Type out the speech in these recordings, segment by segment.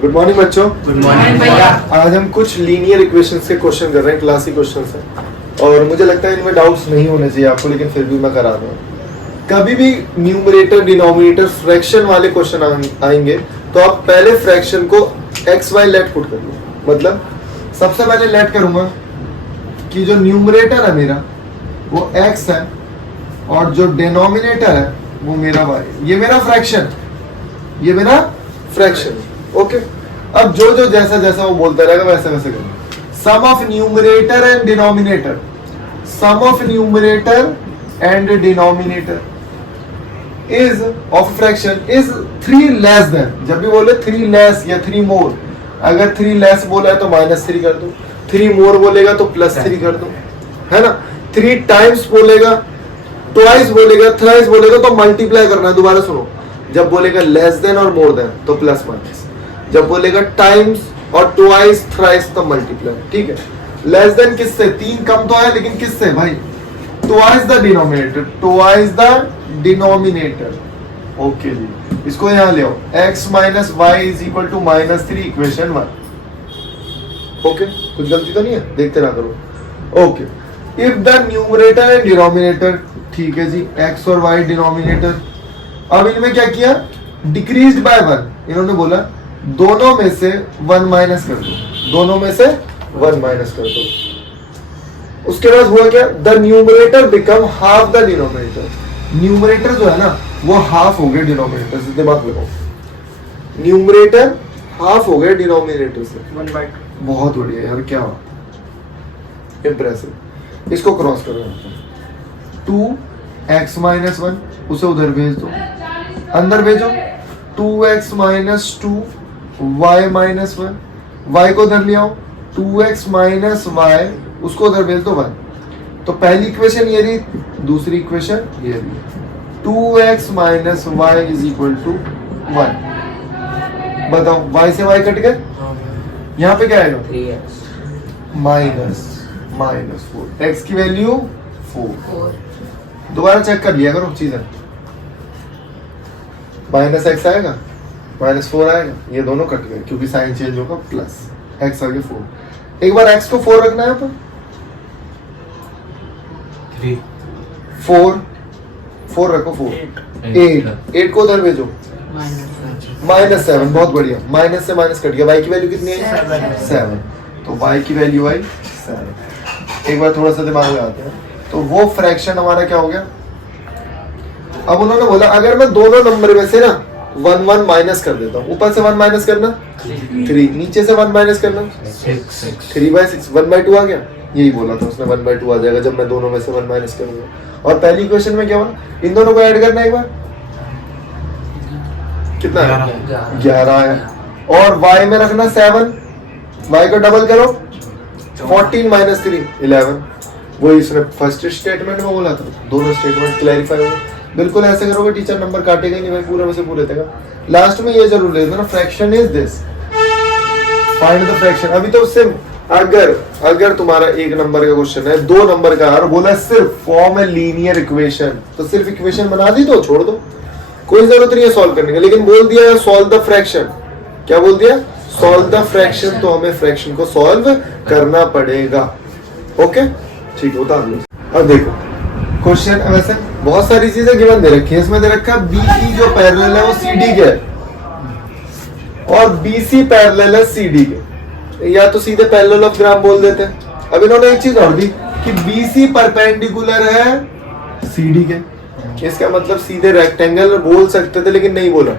Good morning बच्चों। Good morning भैया। आज हम कुछ लीनियर इक्वेशंस के क्वेश्चन कर रहे हैं, क्लासिक क्वेश्चंस हैं और मुझे लगता है इनमें डाउट्स नहीं होने चाहिए आपको, लेकिन फिर भी मैं करा रहा हूँ। कभी भी न्यूमरेटर डिनोमिनेटर फ्रैक्शन वाले क्वेश्चन आएंगे तो आप पहले फ्रैक्शन को एक्स वाई लेट पुट कर लो। मतलब सबसे पहले लेट करूंगा कि जो न्यूमरेटर है मेरा वो एक्स है और जो डिनोमिनेटर है वो मेरा वाई। ये मेरा फ्रैक्शन, ये मेरा फ्रैक्शन। ओके, अब जो जो जैसा जैसा वो बोलता रहेगा वैसे वैसे करेंगे। Sum of numerator and denominator, sum of numerator and denominator is of fraction is 3 less than. जब भी बोले 3 लेस या 3 मोर, अगर 3 लेस बोला है तो -3 कर दो, 3 मोर बोलेगा तो +3 कर दो, है ना। 3 टाइम्स बोलेगा, ट्वाइस बोलेगा, थ्राइस बोलेगा तो मल्टीप्लाई करना है। दोबारा सुनो, जब बोलेगा लेस देन और मोर देन तो प्लस माइनस, जब बोलेगा टाइम्स और ट्वाइस थ्राइस तो मल्टीप्लाई। ठीक है, लेस देन किससे? 3 कम तो है लेकिन किससे भाई? Twice the denominator, twice the denominator. Okay जी, इसको यहां ले आओ। x minus Y is equal to -3 equation 1। Okay, कुछ गलती तो नहीं है? देखते रहा करो। Okay, if the numerator and denominator, ठीक है जी, x और y डिनोमिनेटर। अब इनमें क्या किया? Decreased by 1। इन्होंने बोला दोनों में से 1 माइनस कर दो, दोनों में से 1 माइनस कर दो। उसके बाद हुआ क्या? The numerator become half the denominator. Numerator जो है ना वो हाफ हो गया डिनोमिनेटर से। दिमाग लगाओ, न्यूमरेटर हाफ हो गया डिनोमिनेटर से। 1/2। बहुत बढ़िया यार, क्या इंप्रेसिव। इसको क्रॉस करो, 2x माइनस 1 उसे उधर भेज दो, अंदर भेजो। 2x minus 2 y minus 1, y को उधर ले आओ। 2x माइनस y उसको उधर भेज दो 1। तो पहली इक्वेशन ये रही, दूसरी इक्वेशन ये रही। 2x minus y is equal to 1। बताओ, y से y कट गए, यहाँ पे क्या आएगा? 3x minus 4। x की वैल्यू 4। दोबारा चेक कर लिया करो चीजें। -x आएगा, -4 आएगा, ये दोनों कट गए क्योंकि साइन चेंज होगा, प्लस x आगे 4। एक बार x को 4 रखना है पर 4 रखो, 8 को उधर भेजो, -7। बहुत बढ़िया, माइनस से माइनस कट गया। y की वैल्यू कितनी है? 7। तो y की वैल्यू आई 7। एक बार थोड़ा सा दिमाग लगाते हैं, तो वो फ्रैक्शन हमारा क्या हो गया? अब उन्होंने बोला अगर मैं दोनों नंबर में से ना 1 माइनस कर देता हूँ, ऊपर से 1 माइनस करना 3, नीचे से 1 माइनस करना 3/6, 1/2 आ गया। यही बोला था उसने, 1/2 आ जाएगा जब मैं दोनों में से 1 माइनस करूंगा। और पहली इक्वेशन में क्या हुआ? इन दोनों को ऐड करना एक बार, कितना है? 11 है। और y में रखना 7, y को डबल करो, 14 माइनस 3 11। वो इसने फर्स्ट स्टेटमेंट में बोला था, दोनों स्टेटमेंट क्लैरिफाई हो गए। बिल्कुल ऐसे करोगे टीचर नंबर काटेगा नहीं भाई, पूरा में से पूरे देगा। लास्ट में ये जरूर लेना, fraction is this, find the fraction. अभी तो उससे अगर तुम्हारा 1 नंबर का क्वेश्चन है, 2 नंबर का और बोला सिर्फ फॉर्म ए लीनियर इक्वेशन, तो सिर्फ इक्वेशन बना दी तो छोड़ दो, कोई जरूरत नहीं है सॉल्व करने की। लेकिन बोल दिया सॉल्व द फ्रैक्शन, क्या बोल दिया? सॉल्व द फ्रैक्शन, तो हमें फ्रैक्शन को सॉल्व करना पड़ेगा। ओके, ठीक है, उतार लो। अब देखो क्वेश्चन, वैसे बहुत सारी चीजें गिवन दे रखी है। इसमें दे रखा है BE जो पैरेलल है वो CD के है और BC पैरेलल है CD के, या तो सीधे पैरेलल ऑफ ग्राफ बोल देते हैं। अब इन्होंने एक चीज और दी कि BC परपेंडिकुलर है CD के। इसका मतलब सीधे रेक्टेंगल बोल सकते थे लेकिन नहीं बोला,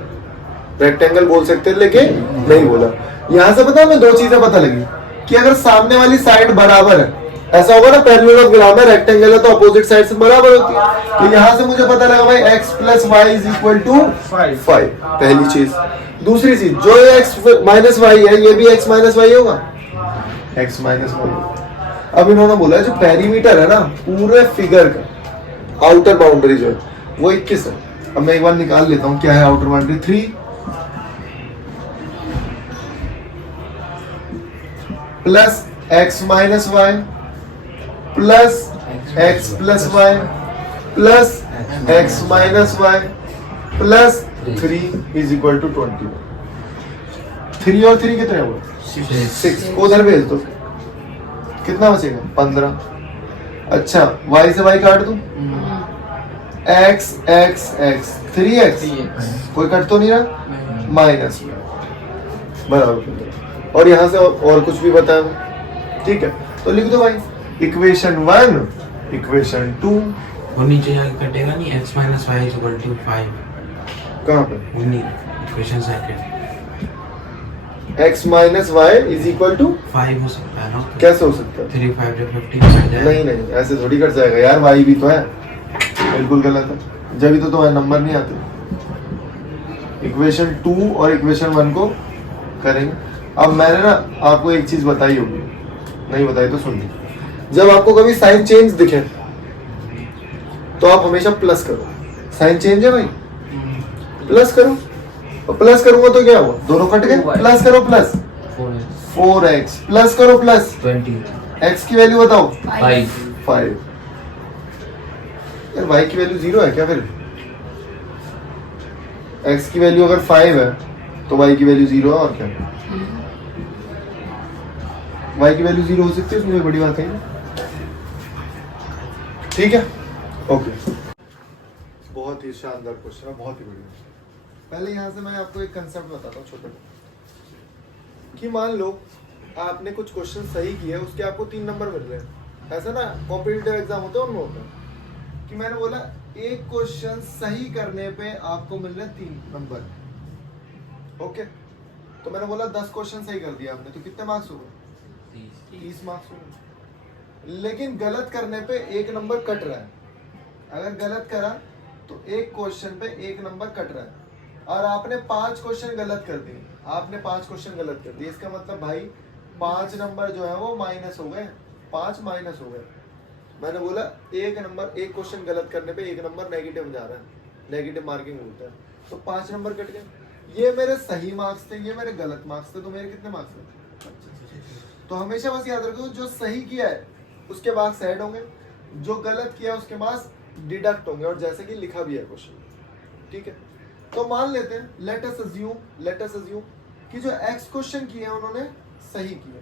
रेक्टेंगल बोल सकते थे लेकिन नहीं बोला। यहां से पता हमें 2 चीजें पता लगी कि अगर सामने वाली साइड बराबर है, ऐसा होगा ना पैरेलल ऑफ ग्राफ में रेक्टेंगल है तो अपोजिट साइड से बराबर होती है। तो यहां से मुझे पता लगा भाई x plus y is equal to 5। पहली चीज। दूसरी चीज, जो x माइनस वाई है ये भी x माइनस वाई होगा, x माइनस वाई। अब इन्होंने बोला जो पेरीमीटर है ना पूरे फिगर का, आउटर बाउंड्री जो है वो 21 है। अब मैं एक बार निकाल लेता हूं क्या है outer boundary. 3 plus x minus y plus x plus y plus x minus y plus 3 is equal to 21। 3 और 3 कितने हुए? 6 को उधर भेज दो, कितना बचेगा? 15। अच्छा y से y काट दूं, x x x 3x, कोई कट तो नहीं रहा, माइनस बराबर। और यहाँ से और कुछ भी बताया, ठीक है, तो लिख दो भाई इक्वेशन 1 इक्वेशन 2। और नीचे जाके कटेगा नहीं, x minus y is equal to 5। कहाँ पे? Equation second x minus y is equal to 5 हो सकता है ना? कैसे हो सकता है? 3 5 जो 15 नहीं नहीं ऐसे थोड़ी कर जाएगा यार, y भी तो है, बिल्कुल गलत है, जब भी तो तुम्हारे नंबर नहीं आते। इक्वेशन 2 और इक्वेशन 1 को करेंगे। अब मैंने ना आपको एक चीज बताई होगी, नहीं बताई तो सुन ली। जब आपको कभी साइन चेंज दिखे तो आप हमेशा प्लस करो। साइन चेंज है भाई, प्लस करो, और प्लस करूंगा तो क्या हुआ? दोनों कट गए, प्लस करो प्लस 4x, प्लस करो प्लस 20, x की वैल्यू बताओ 5। यार y की वैल्यू 0 है क्या? फिर x की वैल्यू अगर 5 है तो y की वैल्यू 0 है, और क्या? y की वैल्यू 0 हो सकती है, उसमें कोई बड़ी बात है। ठीक है, ओके। बहुत ही शानदार क्वेश्चन है, बहुत ही बढ़िया। पहले यहाँ से मैं आपको एक कंसेप्ट बताता हूँ छोटा, कि मान लो आपने कुछ क्वेश्चन सही किए, उसके आपको 3 नंबर मिल रहे हैं। ऐसा ना कॉम्पिटिटिव एग्जाम होते हैं उनमें होता है कि मैंने बोला एक क्वेश्चन सही करने पे आपको मिल रहे हैं 3 नंबर, ओके। तो मैंने बोला 10 क्वेश्चन सही कर दिया आपने, तो कितने मार्क्स हो गए? 30 मार्क्स हो गए। लेकिन गलत करने पे 1 नंबर कट रहा है। अगर गलत करा तो एक क्वेश्चन पे 1 नंबर कट रहा है, और आपने 5 क्वेश्चन गलत कर दिए, आपने 5 क्वेश्चन गलत कर दिए, इसका मतलब भाई 5 नंबर जो है वो माइनस हो गए, 5 माइनस हो गए। मैंने बोला एक नंबर, एक क्वेश्चन गलत करने पे 1 नंबर नेगेटिव जा रहा है, नेगेटिव मार्किंग होता है, तो 5 नंबर कट गए। ये मेरे सही मार्क्स थे, ये मेरे गलत मार्क्स थे, तो मेरे कितने मार्क्स थे? तो हमेशा बस याद रखो, जो सही किया है उसके मार्क्स ऐड होंगे, जो गलत किया है उसके मार्क्स डिडक्ट होंगे, और जैसे कि लिखा भी है क्वेश्चन, ठीक है। तो मान लेते हैं, लेट अस अज्यूम कि जो x क्वेश्चन किए हैं उन्होंने सही किए,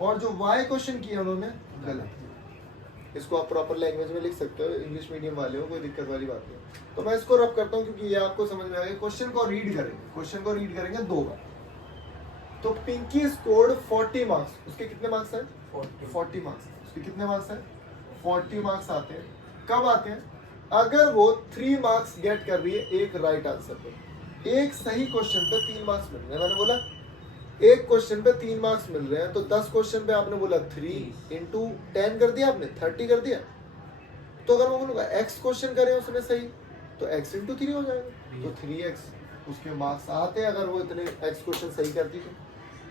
और जो y क्वेश्चन किए उन्होंने गलत किए। इसको आप प्रॉपर लैंग्वेज में लिख सकते हो, इंग्लिश मीडियम वाले हो, कोई दिक्कत वाली बात नहीं। तो मैं इसको रब करता हूँ क्योंकि ये आपको समझ में आएगा। क्वेश्चन को रीड करेंगे 2 बार। तो पिंकी स्कोर्ड 40 मार्क्स, उसके कितने मार्क्स है? 40 मार्क्स। उसके कितने मार्क्स है? 40 मार्क्स आते हैं। कब आते हैं? अगर वो 3 मार्क्स गेट कर रही है एक राइट आंसर पे। एक सही क्वेश्चन पे 3 मार्क्स मिल रहे हैं। मैंने बोला एक क्वेश्चन पे 3 मार्क्स मिल रहे हैं, तो 10 क्वेश्चन पे आपने बोला 3 इंटू 10 कर दिया आपने, 30 कर दिया। तो अगर मैं बोलूँगा x क्वेश्चन करे उसने सही, तो x इंटू 3 हो जाएगा, तो 3x उसके मार्क्स आते हैं अगर वो इतने x क्वेश्चन सही करती तो।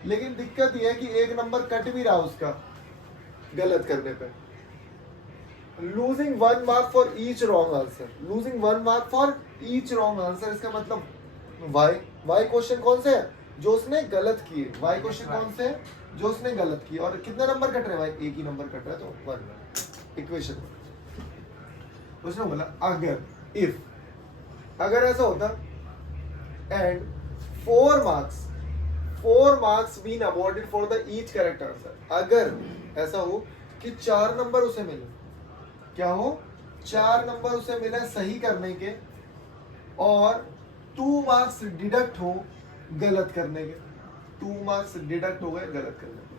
लेकिन दिक्कत ये है कि 1 नंबर कट भी रहा उसका गलत करने पे। Losing 1 mark for each wrong answer, losing 1 mark for each wrong answer. इसका मतलब y क्वेश्चन कौन से है? जो उसने गलत किए। y क्वेश्चन कौन से है? जो उसने गलत किए। और कितने नंबर कट रहे हैं भाई? एक ही नंबर कट रहा है, तो 1। इक्वेशन उसने बोला अगर ऐसा होता and 4 marks been awarded for the each correct answer. अगर ऐसा हो कि 4 नंबर उसे मिले, क्या हो? 4 नंबर उसे मिले सही करने के, और 2 मार्क्स डिडक्ट हो गलत करने के। 2 मार्क्स डिडक्ट हो गए गलत करने के।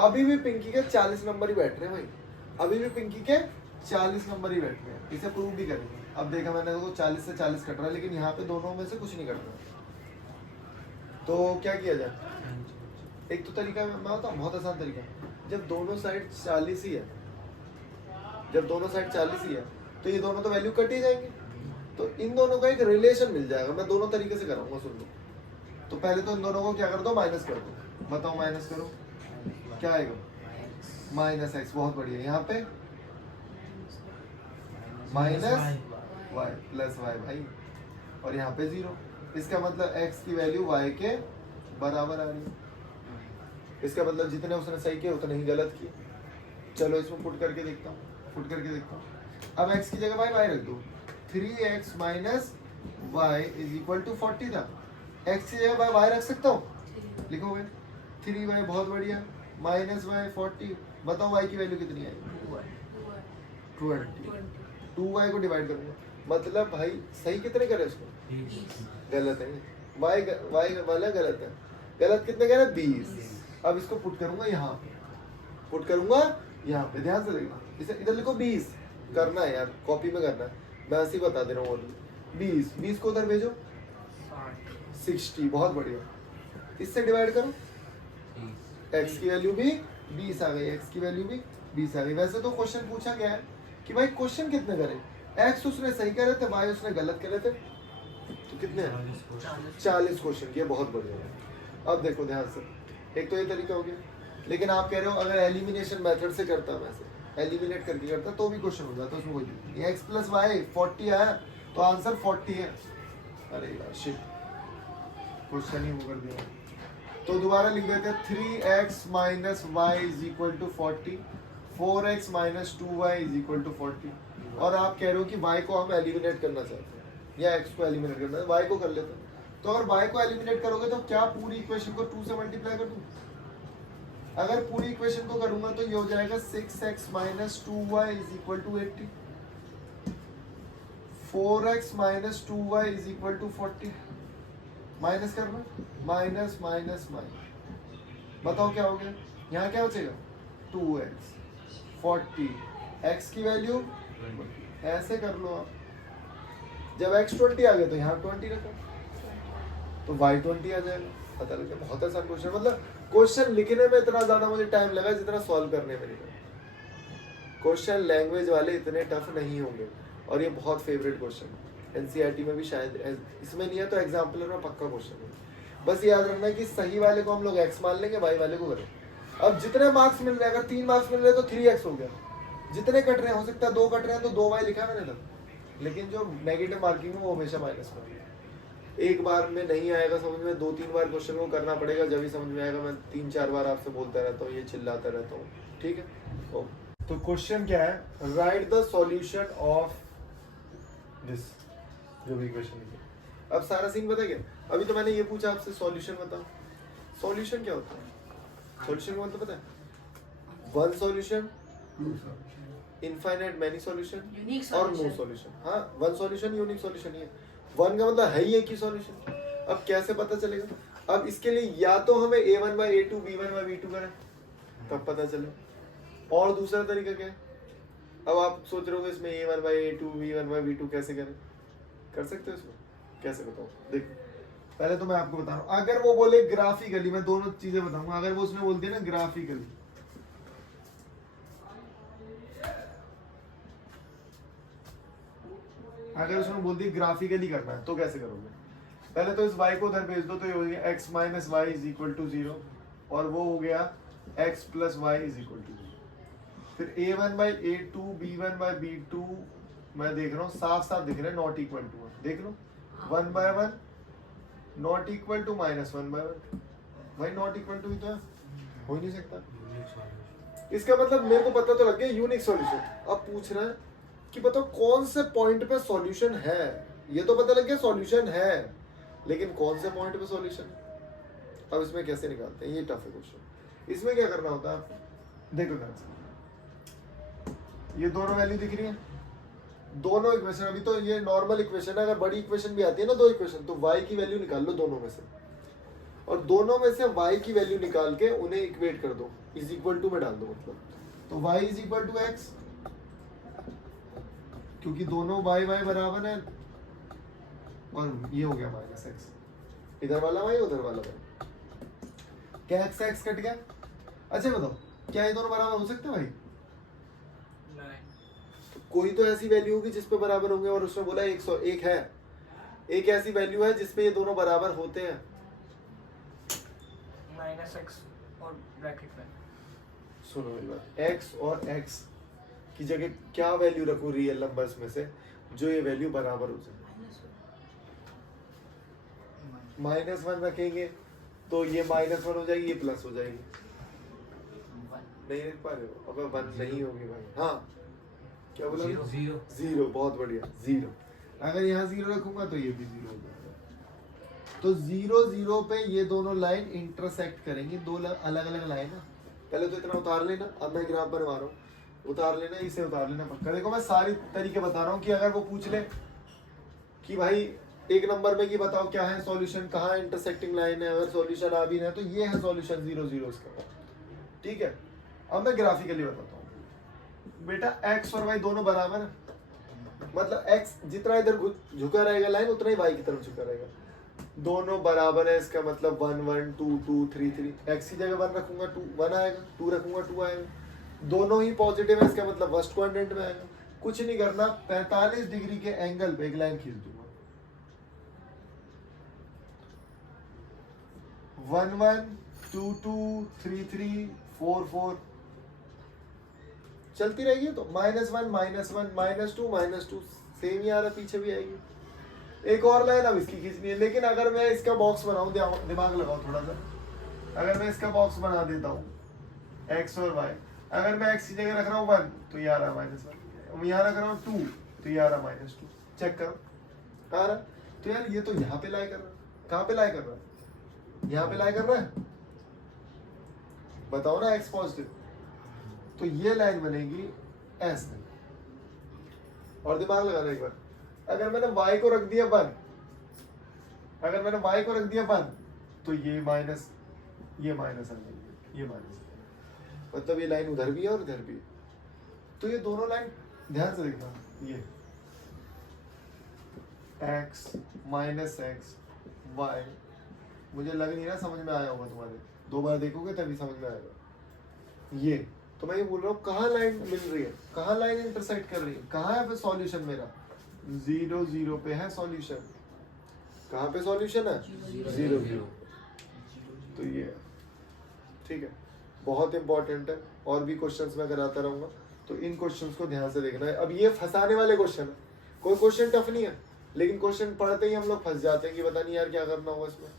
अभी भी पिंकी के 40 नंबर ही बैठ रहे हैं भाई, अभी भी पिंकी के 40 नंबर ही बैठ रहे हैं। इसे प्रूव भी करेंगे। अब देखा मैंने तो 40 से 40 कट रहा है, लेकिन यहाँ पे दोनों में से कुछ नहीं कट रहा। तो क्या किया जाए? एक तो तरीका मैं बताऊँ, बहुत आसान तरीका। जब दोनों साइड 40 ही है, तो ये दोनों तो वैल्यू कट ही जाएंगे, तो इन दोनों का एक रिलेशन मिल जाएगा। मैं दोनों तरीके से कराऊंगा, सुन लो। तो पहले तो इन दोनों को क्या कर दो? माइनस कर दो। बताओ माइनस करो, क्या आएगा? -x। बहुत बढ़िया। यहाँ पे -y प्लस y भाई, और यहाँ पे 0। इसका मतलब x की वैल्यू y के बराबर आ रही है। इसका मतलब जितने उसने सही किए उतने ही गलत किए। चलो इसमें पुट करके देखता हूँ। अब x की जगह y रख दो। 3x minus y is equal to 40 था। x की जगह y रख सकता हूँ? लिखोगे 3y बहुत बढ़िया माइनस वाई 40। बताओ y की वैल्यू कितनी आएगी 20। 2y को डिवाइड करूंगा मतलब भाई सही कितने करे इसको गलत है y वाला गलत है। गलत कितने करे 20। अब इसको पुट करूंगा यहाँ पे पुट करूंगा यहाँ पे ध्यान से देखना इसे इधर लिखो 20 करना है यार कॉपी में करना है मैं ऐसे ही बता दे रहा हूँ 20 को उधर भेजो 60 बहुत बढ़िया। इससे डिवाइड करो x की वैल्यू भी 20 आ गई x की वैल्यू भी 20 आ गई। वैसे तो क्वेश्चन पूछा गया है कि भाई क्वेश्चन कितने करे x उसने सही करे थे y उसने गलत करे थे तो कितने हैं 40 क्वेश्चन किए बहुत बढ़िया। अब देखो ध्यान से एक तो ये तरीका हो गया लेकिन आप कह रहे हो अगर एलिमिनेशन मेथड से करता मैं से एलिमिनेट करके करता तो भी क्वेश्चन हो जाता उसमें कोई दिक्कत नहीं। x प्लस वाई 40 आया तो आंसर 40 है। अरे यार शिट क्वेश्चन ही वो कर दिया तो दोबारा लिख देते हैं 3x minus Y is equal to 40 4x minus 2y is equal to 40 और आप कह रहे हो कि y को हम एलिमिनेट करना चाहते हैं या x को एलिमिनेट करना है y को कर लेते हैं। तो अगर y को एलिमिनेट करोगे तो क्या पूरी इक्वेशन को 2 से मल्टीप्लाई कर दूं? अगर पूरी इक्वेशन को करूंगा तो ये हो जाएगा 6x minus 2y is equal to 80 4x minus 2y is equal to 40 minus करना माइनस माइनस माइनस बताओ क्या हो गया यहाँ क्या बचेगा 2x 40 x की वैल्यू ऐसे कर लो आप जब x 20 आ गया तो यहाँ 20 रखो तो y 20 आ जाएगा। पता लगे बहुत आसान क्वेश्चन मतलब क्वेश्चन लिखने में इतना ज्यादा मुझे टाइम लगा जितना सॉल्व करने में नहीं लगा। क्वेश्चन लैंग्वेज वाले इतने टफ नहीं होंगे और ये बहुत फेवरेट क्वेश्चन है एनसीईआरटी में भी शायद इसमें नहीं है तो एग्जाम्पलर में पक्का क्वेश्चन है। बस याद रखना है कि सही वाले को हम लोग x मान लेंगे y वाले को करें। अब जितने मार्क्स मिल रहे हैं अगर 3 मार्क्स मिल रहे हैं तो 3x हो गया जितने कट रहे हैं हो सकता है 2 कट रहे हैं तो 2y लिखा मैंने तब लेकिन जो नेगेटिव मार्किंग है वो हमेशा माइनस में है। एक बार में नहीं आएगा समझ में 2-3 बार क्वेश्चन को करना पड़ेगा जब ही समझ में आएगा। मैं 3-4 बार आपसे बोलता रहता हूँ ये चिल्लाता रहता हूँ ठीक है। तो क्वेश्चन क्या है right the solution of this जो भी इक्वेशन है। अब सारा सीन पता क्या अभी तो मैंने ये पूछा आपसे सॉल्यूशन बताओ सॉल्यूशन क्या होता है सॉल्यूशन का मतलब पता है one solution infinite many solution और नो सॉल्यूशन। हाँ वन सॉल्यूशन यूनिक सॉल्यूशन है वन का मतलब है ही एक ही सॉल्यूशन। अब कैसे पता चलेगा अब इसके लिए या तो हमें a1 by a2 b1 by b2 करें तब पता चले और दूसरा तरीका क्या है अब आप सोच रहे हो इसमें a1 by a2 b1 by b2 कैसे करें कर सकते हो इसमें कैसे बताओ देखो पहले तो मैं आपको बता रहा हूँ अगर वो बोले ग्राफिकली मैं दोनों चीजें बताऊंगा। अगर वो उसने बोल दिया ना ग्राफिकली अगर उसने बोल दिया ग्राफिकली करना है तो कैसे करोगे पहले तो इस y को उधर भेज दो तो ये हो गया x minus Y is equal to 0 और वो हो गया x plus y is equal to 0। फिर a1 by a2 b1 by b2 मैं देख रहा हूँ साफ साफ दिख रहा है नॉट इक्वल टू देख लो 1 by 1 not equal to minus 1 by 1 भाई नॉट इक्वल टू ही तो है हो ही नहीं सकता। इसका मतलब मेरे को पता तो लग गया यूनिक सॉल्यूशन। अब पूछ रहा है कि बताओ कौन से पॉइंट पे सॉल्यूशन है ये तो पता लग गया सॉल्यूशन है लेकिन कौन से पॉइंट पे सॉल्यूशन अब इसमें कैसे निकालते हैं ये टफ है क्वेश्चन। इसमें क्या करना होता है आपको देखो ध्यान से ये दोनों वैल्यू दिख रही है दोनों इक्वेशन अभी तो ये नॉर्मल इक्वेशन है अगर बड़ी इक्वेशन भी आती है ना दो इक्वेशन तो y की वैल्यू निकाल लो दोनों में से और दोनों में से y की वैल्यू निकाल के उन्हें इक्वेट कर दो इज इक्वल टू में डाल दो मतलब तो y is equal to x क्योंकि दोनों y बराबर है और ये हो गया माइनस x इधर वाला y उधर वाला y क्या x कट गया। अच्छा बताओ क्या ये दोनों बराबर हो सकते हैं भाई तो कोई तो ऐसी वैल्यू होगी जिस पे बराबर होंगे और उसने बोला 101 है एक ऐसी वैल्यू है जिसपे ये दोनों बराबर होते हैं माइनस एक्स और ब्रैकेट में सुनो मेरी बात x और x की जगह क्या वैल्यू रखूं रियल नंबर्स में से जो ये वैल्यू बराबर हो जाए -1 रखेंगे तो ये -1 हो जाएगी ये प्लस हो जाएगी नहीं रख पा रहे हो अब 1 नहीं होगी भाई। हाँ क्या बोला 0 बहुत बढ़िया 0 अगर यहाँ 0 रखूंगा तो ये भी 0 हो जाएगा तो 0 0 पे ये दोनों लाइन इंटरसेक्ट करेंगी, दो अलग अलग लाइन है। पहले तो इतना उतार लेना, अब मैं ग्राफ बनवा रहा हूँ, उतार लेना, इसे उतार लेना पक्का। देखो मैं सारी तरीके बता रहा हूँ कि अगर वो पूछ ले कि भाई एक नंबर में कि बताओ क्या है सॉल्यूशन, कहाँ इंटरसेक्टिंग लाइन है, अगर सॉल्यूशन आ भी रहा है तो ये है सॉल्यूशन 0 0 इसका। ठीक है, अब मैं ग्राफिकली बताता हूँ। बेटा x और y दोनों बराबर है, मतलब x जितना इधर झुका रहेगा लाइन उतना ही y की तरफ झुका रहेगा। दोनों बराबर है, इसका मतलब 1 1 2 2 3 3। x की जगह 1 रखूंगा 2 1 आएगा, 2 रखूंगा 2 आएगा। दोनों ही पॉजिटिव है, इसका मतलब फर्स्ट क्वाड्रेंट में आएगा। कुछ नहीं करना, 45 डिग्री के एंगल पे एक लाइन खींच दूंगा। 1 1 2 2 3 3 4 4 चलती रहेगी। तो -1 -1 -2 सेम ही आ रहा, पीछे भी आएगी। एक और लाइन अब इसकी खींचनी है, लेकिन अगर मैं इसका बॉक्स बनाऊं, दिमाग लगाओ थोड़ा सा, अगर मैं इसका बॉक्स बना देता हूं x और y, अगर मैं x की जगह रख रहा हूं 1 तो ये आ रहा -1, यहाँ रख रहा हूं 2 तो ये आ रहा -2। चेक करो आ रहा। तो यार ये तो यहाँ पे लाई कर रहा है, कहाँ पे लाई कर रहा है, यहाँ पे लाई कर रहा है, बताओ ना x पॉजिटिव। तो ये लाइन बनेगी ऐसे। और दिमाग लगाना एक बार, अगर मैंने y को रख दिया 1, अगर मैंने y को रख दिया 1 तो ये माइनस, ये माइनस आ जाएगी, ये माइनस, मतलब ये लाइन उधर भी है और इधर भी है। तो ये दोनों लाइन ध्यान से देखना, ये x x y, मुझे लग नहीं रहा समझ में आया होगा तुम्हारे, 2 बार देखोगे तभी समझ में आएगा। ये तो मैं ये बोल रहा हूँ, कहाँ लाइन मिल रही है, कहाँ लाइन इंटरसेक्ट कर रही है, कहाँ है पे सॉल्यूशन मेरा 0 0 पे है सॉल्यूशन। कहाँ पे सॉल्यूशन है 0 0। तो ये है, ठीक है, बहुत इंपॉर्टेंट है। और भी क्वेश्चंस मैं कराता रहूंगा, तो इन क्वेश्चंस को ध्यान से देखना है। अब ये फंसाने वाले क्वेश्चन है, कोई क्वेश्चन टफ नहीं है, लेकिन क्वेश्चन पढ़ते ही हम लोग फंस जाते हैं कि पता नहीं यार क्या करना होगा इसमें।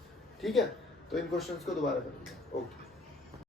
ठीक है, तो इन क्वेश्चंस को दोबारा करेंगे। ओके।